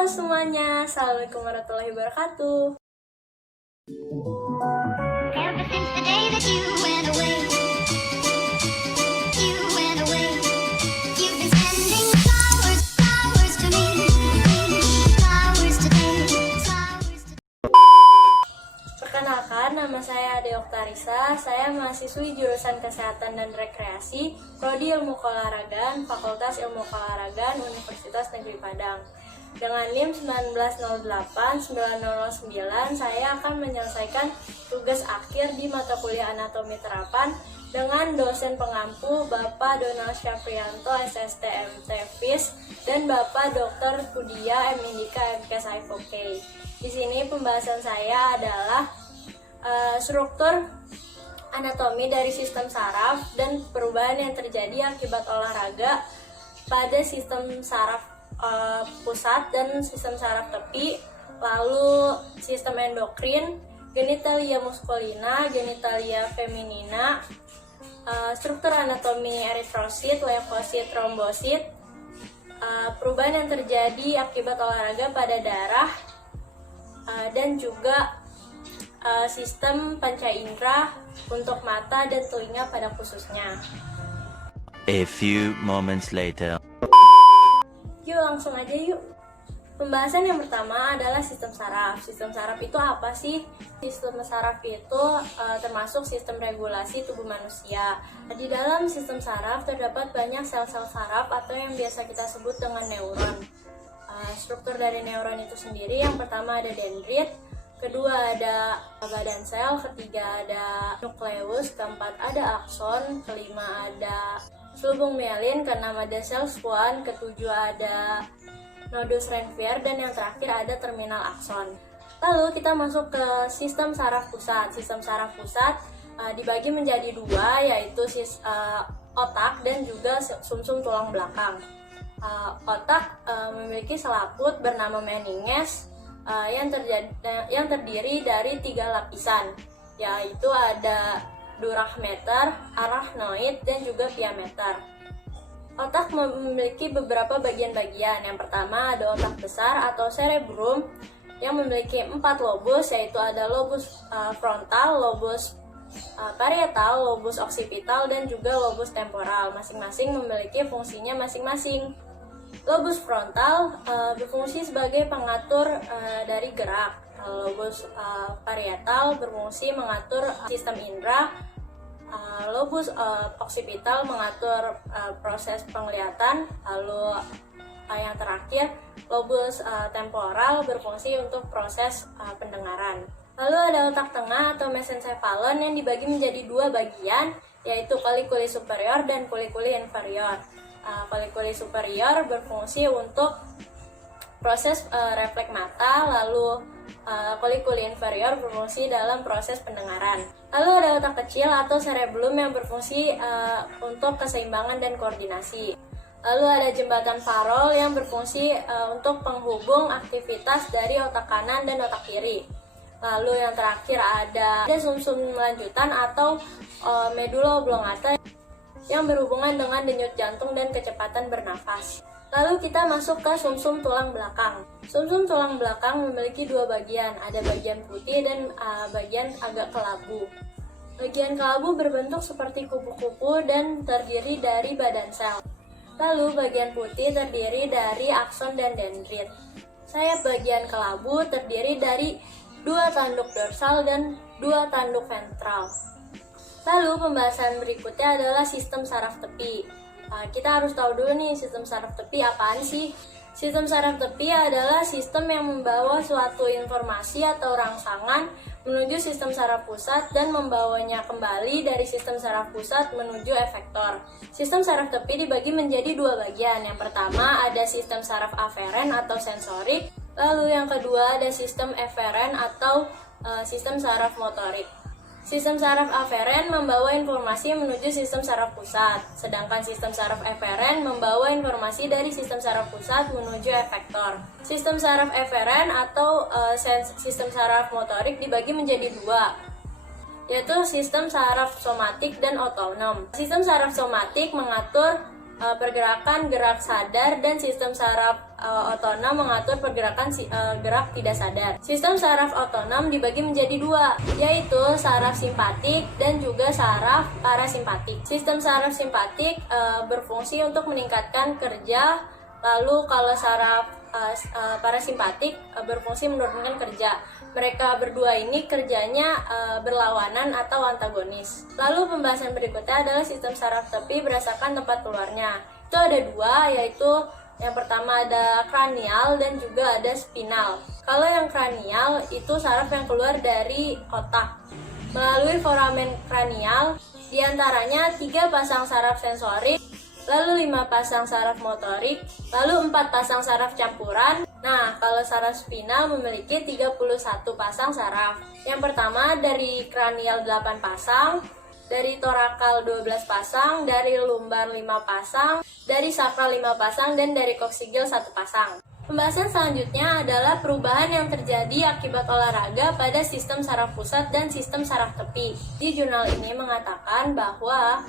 Halo semuanya, Assalamualaikum warahmatullahi wabarakatuh. Ever since the day that you went away, you've been sending flowers, flowers to me, flowers today, flowers today. Perkenalkan, nama saya Ade Oktarisa. Saya mahasiswi jurusan Kesehatan dan Rekreasi, Prodi Ilmu Keolahragaan, Fakultas Ilmu Keolahragaan, Universitas Negeri Padang. Dengan NIM 1908-9009, saya akan menyelesaikan tugas akhir di mata kuliah Anatomi Terapan dengan dosen pengampu Bapak Donald Syafrianto, SST MT FIS, dan Bapak Dr. Pudia M. Indika MK SIFOK. Di sini pembahasan saya adalah struktur anatomi dari sistem saraf dan perubahan yang terjadi akibat olahraga pada sistem saraf pusat dan sistem saraf tepi, lalu sistem endokrin, genitalia muskulina, genitalia feminina, struktur anatomi eritrosit, leukosit, trombosit, perubahan yang terjadi akibat olahraga pada darah, dan juga sistem panca indera untuk mata dan telinga pada khususnya. A few moments later. Yuk langsung aja yuk. Pembahasan yang pertama adalah sistem saraf. Sistem saraf itu apa sih? Sistem saraf itu termasuk sistem regulasi tubuh manusia. Di dalam sistem saraf terdapat banyak sel-sel saraf atau yang biasa kita sebut dengan neuron. Struktur dari neuron itu sendiri, yang pertama ada dendrit, kedua ada badan sel, ketiga ada nukleus, keempat ada akson, kelima ada selubung mielin, keenam ada sel Schwann, ketujuh ada nodus Ranvier, dan yang terakhir ada terminal akson. Lalu kita masuk ke sistem saraf pusat. Sistem saraf pusat dibagi menjadi dua, yaitu otak dan juga sumsum tulang belakang. Otak memiliki selaput bernama meninges yang terdiri dari 3 lapisan, yaitu ada durachmeter, arachnoid, dan juga piameter. Otak memiliki beberapa bagian-bagian. Yang pertama ada otak besar atau cerebrum yang memiliki 4 lobus, yaitu ada lobus frontal, lobus parietal, lobus occipital, dan juga lobus temporal. Masing-masing memiliki fungsinya masing-masing. Lobus frontal berfungsi sebagai pengatur dari gerak. Lobus parietal berfungsi mengatur sistem indera. Lobus occipital mengatur proses penglihatan. Lalu yang terakhir, lobus temporal berfungsi untuk proses pendengaran. Lalu ada otak tengah atau mesencephalon yang dibagi menjadi 2 bagian, yaitu coliculi superior dan coliculi inferior. Coliculi superior berfungsi untuk proses refleks mata, lalu coliculi inferior berfungsi dalam proses pendengaran. Lalu ada otak kecil atau cerebellum yang berfungsi untuk keseimbangan dan koordinasi. Lalu ada jembatan Farol yang berfungsi untuk penghubung aktivitas dari otak kanan dan otak kiri. Lalu yang terakhir ada sumsum lanjutan atau medulla oblongata yang berhubungan dengan denyut jantung dan kecepatan bernafas. Lalu kita masuk ke sumsum tulang belakang. Sumsum tulang belakang memiliki 2 bagian, ada bagian putih dan bagian agak kelabu. Bagian kelabu berbentuk seperti kupu-kupu dan terdiri dari badan sel. Lalu bagian putih terdiri dari akson dan dendrit. Sayap bagian kelabu terdiri dari 2 tanduk dorsal dan 2 tanduk ventral. Lalu pembahasan berikutnya adalah sistem saraf tepi. Kita harus tahu dulu nih, sistem saraf tepi apaan sih? Sistem saraf tepi adalah sistem yang membawa suatu informasi atau rangsangan menuju sistem saraf pusat dan membawanya kembali dari sistem saraf pusat menuju efektor. Sistem saraf tepi dibagi menjadi 2 bagian. Yang pertama ada sistem saraf aferen atau sensorik, lalu yang kedua ada sistem eferen atau sistem saraf motorik. Sistem saraf aferen membawa informasi menuju sistem saraf pusat, sedangkan sistem saraf eferen membawa informasi dari sistem saraf pusat menuju efektor. Sistem saraf eferen atau sistem saraf motorik dibagi menjadi 2, yaitu sistem saraf somatik dan otonom. Sistem saraf somatik mengatur pergerakan gerak sadar, dan sistem saraf otonom mengatur pergerakan gerak tidak sadar. Sistem saraf otonom dibagi menjadi dua, yaitu saraf simpatik dan juga saraf parasimpatik. Sistem saraf simpatik berfungsi untuk meningkatkan kerja, lalu kalau saraf parasimpatik berfungsi menurunkan kerja. Mereka berdua ini kerjanya berlawanan atau antagonis. Lalu pembahasan berikutnya adalah sistem saraf tepi berdasarkan tempat keluarnya. Itu ada dua, yaitu yang pertama ada kranial dan juga ada spinal. Kalau yang kranial itu saraf yang keluar dari otak melalui foramen kranial, diantaranya 3 pasang saraf sensorik, lalu 5 pasang saraf motorik, lalu 4 pasang saraf campuran. Nah, kalau saraf spinal memiliki 31 pasang saraf. Yang pertama dari kranial 8 pasang, dari torakal 12 pasang, dari lumbar 5 pasang, dari sakral 5 pasang, dan dari koksigil 1 pasang. Pembahasan selanjutnya adalah perubahan yang terjadi akibat olahraga pada sistem saraf pusat dan sistem saraf tepi. Di jurnal ini mengatakan bahwa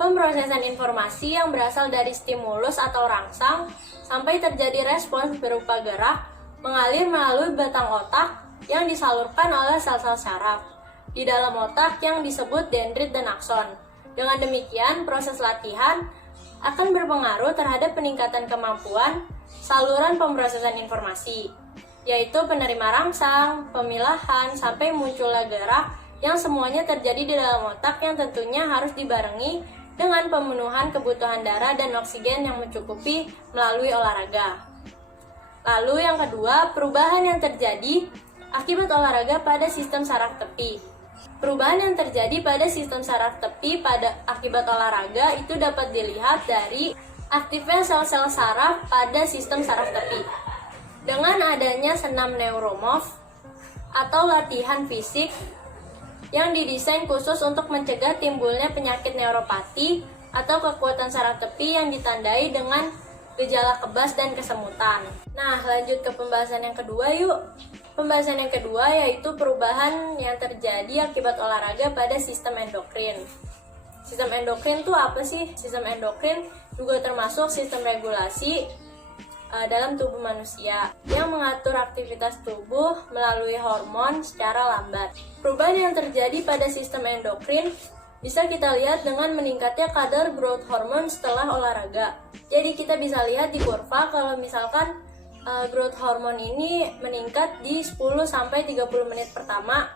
pemrosesan informasi yang berasal dari stimulus atau rangsang sampai terjadi respons berupa gerak mengalir melalui batang otak yang disalurkan oleh sel-sel saraf di dalam otak yang disebut dendrit dan akson. Dengan demikian, proses latihan akan berpengaruh terhadap peningkatan kemampuan saluran pemrosesan informasi, yaitu penerima rangsang, pemilahan, sampai munculnya gerak yang semuanya terjadi di dalam otak yang tentunya harus dibarengi dengan pemenuhan kebutuhan darah dan oksigen yang mencukupi melalui olahraga. Lalu yang kedua, perubahan yang terjadi akibat olahraga pada sistem saraf tepi. Perubahan yang terjadi pada sistem saraf tepi pada akibat olahraga itu dapat dilihat dari aktifnya sel-sel saraf pada sistem saraf tepi. Dengan adanya senam neuromorf atau latihan fisik yang didesain khusus untuk mencegah timbulnya penyakit neuropati atau kekuatan saraf tepi yang ditandai dengan gejala kebas dan kesemutan. Nah, lanjut ke pembahasan yang kedua yuk. Pembahasan yang kedua yaitu perubahan yang terjadi akibat olahraga pada sistem endokrin. Sistem endokrin itu apa sih? Sistem endokrin juga termasuk sistem regulasi dalam tubuh manusia yang mengatur aktivitas tubuh melalui hormon secara lambat. Perubahan yang terjadi pada sistem endokrin bisa kita lihat dengan meningkatnya kadar growth hormone setelah olahraga. Jadi kita bisa lihat di kurva kalau misalkan growth hormone ini meningkat di 10-30 menit pertama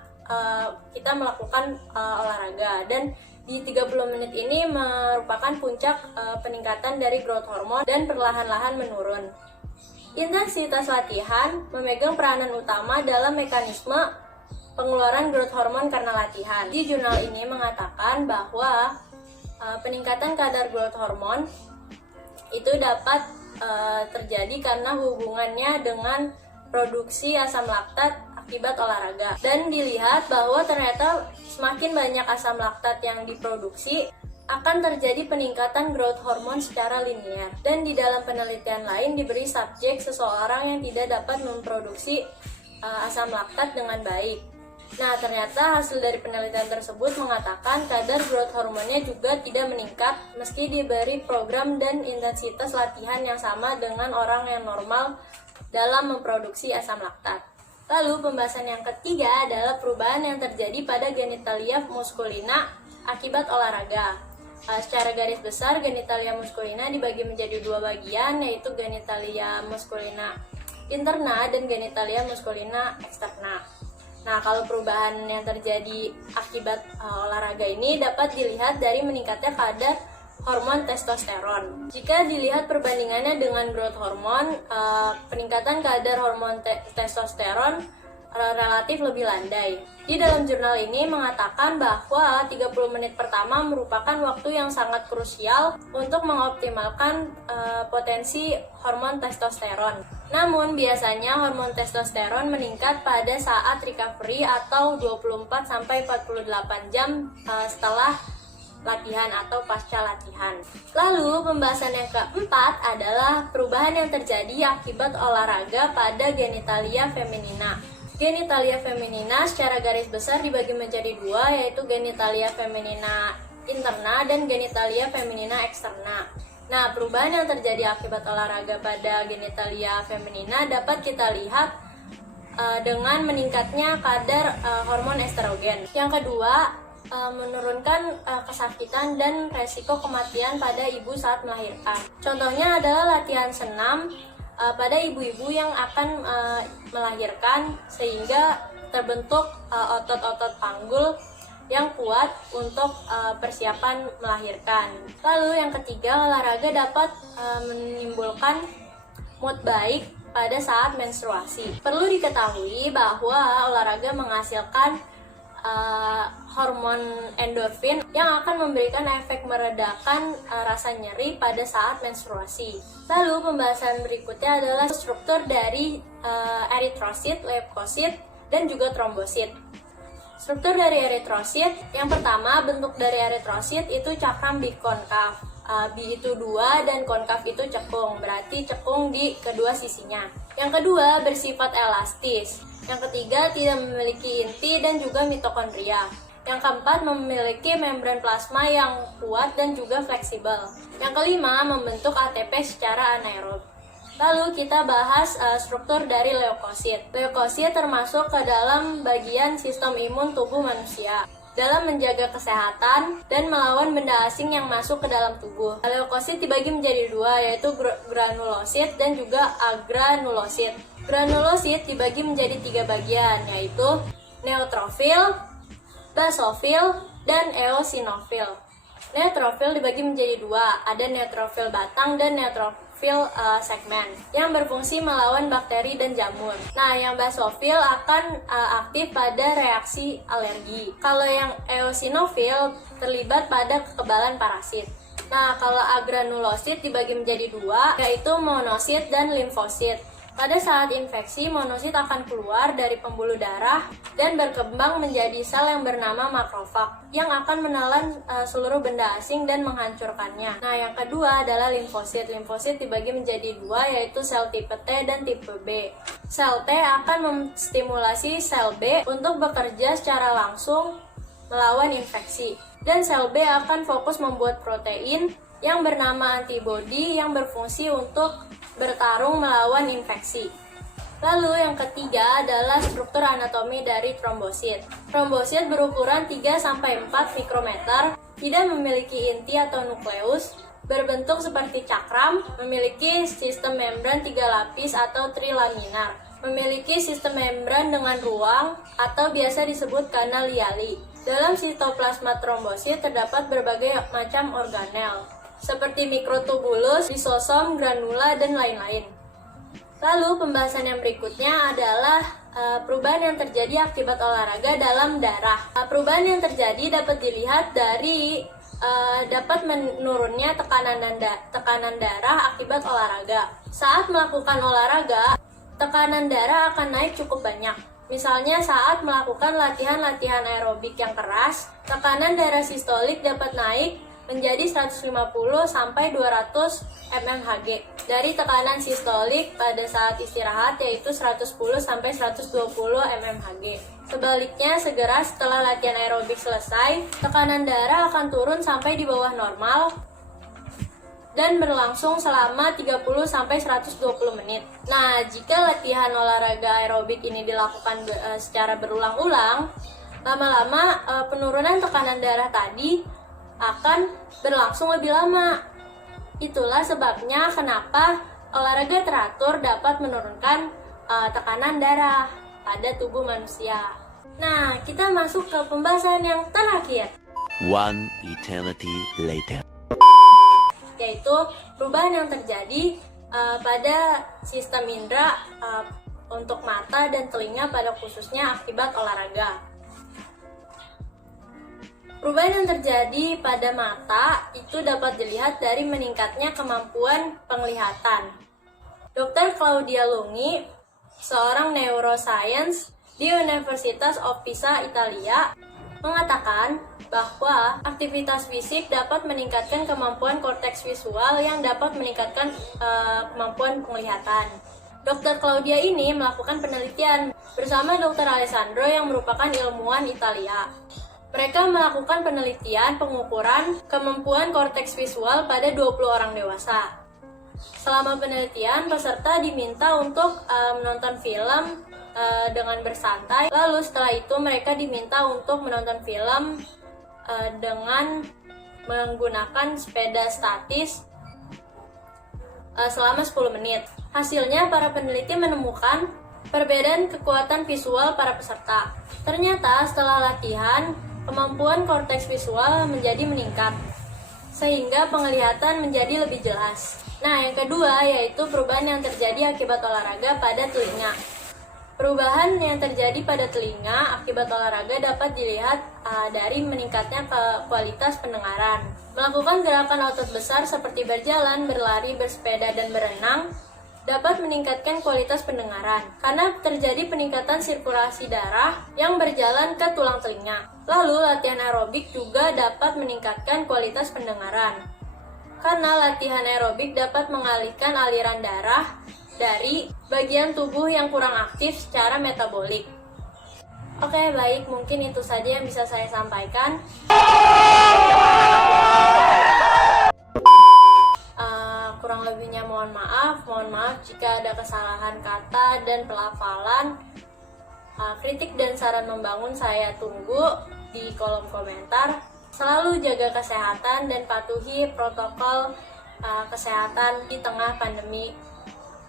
kita melakukan olahraga, dan di 30 menit ini merupakan puncak peningkatan dari growth hormone dan perlahan-lahan menurun. Intensitas latihan memegang peranan utama dalam mekanisme pengeluaran growth hormone karena latihan. Di jurnal ini mengatakan bahwa peningkatan kadar growth hormone itu dapat terjadi karena hubungannya dengan produksi asam laktat akibat olahraga. Dan dilihat bahwa ternyata semakin banyak asam laktat yang diproduksi, akan terjadi peningkatan growth hormone secara linear. Dan di dalam penelitian lain diberi subjek seseorang yang tidak dapat memproduksi asam laktat dengan baik. Nah, ternyata hasil dari penelitian tersebut mengatakan kadar growth hormonnya juga tidak meningkat meski diberi program dan intensitas latihan yang sama dengan orang yang normal dalam memproduksi asam laktat. Lalu pembahasan yang ketiga adalah perubahan yang terjadi pada genitalia musculina akibat olahraga. Secara garis besar, genitalia musculina dibagi menjadi dua bagian, yaitu genitalia musculina interna dan genitalia musculina externa. Nah, kalau perubahan yang terjadi akibat olahraga ini dapat dilihat dari meningkatnya kadar hormon testosteron. Jika dilihat perbandingannya dengan growth hormone, peningkatan kadar hormon testosteron relatif lebih landai. Di dalam jurnal ini mengatakan bahwa 30 menit pertama merupakan waktu yang sangat krusial untuk mengoptimalkan potensi hormon testosteron. Namun biasanya hormon testosteron meningkat pada saat recovery atau 24-48 jam setelah latihan atau pasca latihan. Lalu pembahasan yang keempat adalah perubahan yang terjadi akibat olahraga pada genitalia feminina. Genitalia feminina secara garis besar dibagi menjadi dua, yaitu genitalia feminina interna dan genitalia feminina eksterna. Nah, perubahan yang terjadi akibat olahraga pada genitalia feminina dapat kita lihat dengan meningkatnya kadar hormon estrogen. Yang kedua, menurunkan kesakitan dan resiko kematian pada ibu saat melahirkan. Contohnya adalah latihan senam pada ibu-ibu yang akan melahirkan sehingga terbentuk otot-otot panggul yang kuat untuk persiapan melahirkan. Lalu yang ketiga, olahraga dapat menimbulkan mood baik pada saat menstruasi. Perlu diketahui bahwa olahraga menghasilkan hormon endorfin yang akan memberikan efek meredakan rasa nyeri pada saat menstruasi. Lalu pembahasan berikutnya adalah struktur dari eritrosit, leukosit, dan juga trombosit. Struktur dari eritrosit, yang pertama bentuk dari eritrosit itu cakram bikonkav. Bi itu 2 dan konkav itu cekung, berarti cekung di kedua sisinya. Yang kedua bersifat elastis. Yang ketiga tidak memiliki inti dan juga mitokondria. Yang keempat memiliki membran plasma yang kuat dan juga fleksibel. Yang kelima membentuk ATP secara anaerob. Lalu kita bahas struktur dari leukosit. Leukosit termasuk ke dalam bagian sistem imun tubuh manusia dalam menjaga kesehatan dan melawan benda asing yang masuk ke dalam tubuh. Leukosit dibagi menjadi 2, yaitu granulosit dan juga agranulosit. Granulosit dibagi menjadi 3 bagian, yaitu neutrofil, basofil, dan eosinofil. Neutrofil dibagi menjadi 2, ada neutrofil batang dan neutrofil segmen yang berfungsi melawan bakteri dan jamur. Nah, yang basofil akan aktif pada reaksi alergi. Kalau yang eosinofil terlibat pada kekebalan parasit. Nah, kalau agranulosit dibagi menjadi 2, yaitu monosit dan limfosit. Pada saat infeksi, monosit akan keluar dari pembuluh darah dan berkembang menjadi sel yang bernama makrofag yang akan menelan seluruh benda asing dan menghancurkannya. Nah, yang kedua adalah limfosit. Limfosit dibagi menjadi 2, yaitu sel tipe T dan tipe B. Sel T akan menstimulasi sel B untuk bekerja secara langsung melawan infeksi. Dan sel B akan fokus membuat protein yang bernama antibodi yang berfungsi untuk bertarung melawan infeksi. Lalu yang ketiga adalah struktur anatomi dari trombosit. Trombosit berukuran 3-4 mikrometer, tidak memiliki inti atau nukleus, berbentuk seperti cakram, memiliki sistem membran 3 lapis atau trilaminar, memiliki sistem membran dengan ruang atau biasa disebut kanal Liali. Dalam sitoplasma trombosit terdapat berbagai macam organel, seperti mikrotubulus, lisosom, granula, dan lain-lain. Lalu pembahasan yang berikutnya adalah perubahan yang terjadi akibat olahraga dalam darah. Perubahan yang terjadi dapat dilihat dari dapat menurunnya tekanan darah akibat olahraga. Saat melakukan olahraga, tekanan darah akan naik cukup banyak. Misalnya saat melakukan latihan-latihan aerobik yang keras, tekanan darah sistolik dapat naik menjadi 150 sampai 200 mmHg dari tekanan sistolik pada saat istirahat, yaitu 110 sampai 120 mmHg. Sebaliknya, segera setelah latihan aerobik selesai, tekanan darah akan turun sampai di bawah normal dan berlangsung selama 30 sampai 120 menit. Nah, jika latihan olahraga aerobik ini dilakukan secara berulang-ulang, lama-lama penurunan tekanan darah tadi akan berlangsung lebih lama. Itulah sebabnya kenapa olahraga teratur dapat menurunkan tekanan darah pada tubuh manusia. Nah, kita masuk ke pembahasan yang terakhir, One eternity later. yaitu perubahan yang terjadi pada sistem indera untuk mata dan telinga pada khususnya akibat olahraga. Perubahan yang terjadi pada mata itu dapat dilihat dari meningkatnya kemampuan penglihatan. Dr. Claudia Lunghi, seorang neuroscience di Universitas of Pisa, Italia, mengatakan bahwa aktivitas fisik dapat meningkatkan kemampuan korteks visual yang dapat meningkatkan kemampuan penglihatan. Dr. Claudia ini melakukan penelitian bersama Dr. Alessandro yang merupakan ilmuwan Italia. Mereka melakukan penelitian pengukuran kemampuan korteks visual pada 20 orang dewasa. Selama penelitian, peserta diminta untuk menonton film dengan bersantai. Lalu setelah itu mereka diminta untuk menonton film dengan menggunakan sepeda statis selama 10 menit. Hasilnya, para peneliti menemukan perbedaan kekuatan visual para peserta. Ternyata setelah latihan, kemampuan korteks visual menjadi meningkat, sehingga penglihatan menjadi lebih jelas. Nah, yang kedua yaitu perubahan yang terjadi akibat olahraga pada telinga. Perubahan yang terjadi pada telinga akibat olahraga dapat dilihat dari meningkatnya kualitas pendengaran. Melakukan gerakan otot besar seperti berjalan, berlari, bersepeda, dan berenang dapat meningkatkan kualitas pendengaran karena terjadi peningkatan sirkulasi darah yang berjalan ke tulang telinga. Lalu, latihan aerobik juga dapat meningkatkan kualitas pendengaran karena latihan aerobik dapat mengalihkan aliran darah dari bagian tubuh yang kurang aktif secara metabolik. Oke, baik, mungkin itu saja yang bisa saya sampaikan. Kurang lebihnya mohon maaf jika ada kesalahan kata dan pelafalan. Kritik dan saran membangun saya tunggu di kolom komentar. Selalu jaga kesehatan dan patuhi protokol kesehatan di tengah pandemi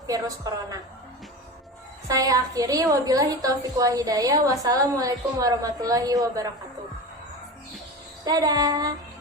virus corona. Saya akhiri, wabillahi taufiq wa hidayah. Wassalamualaikum warahmatullahi wabarakatuh. Dadah.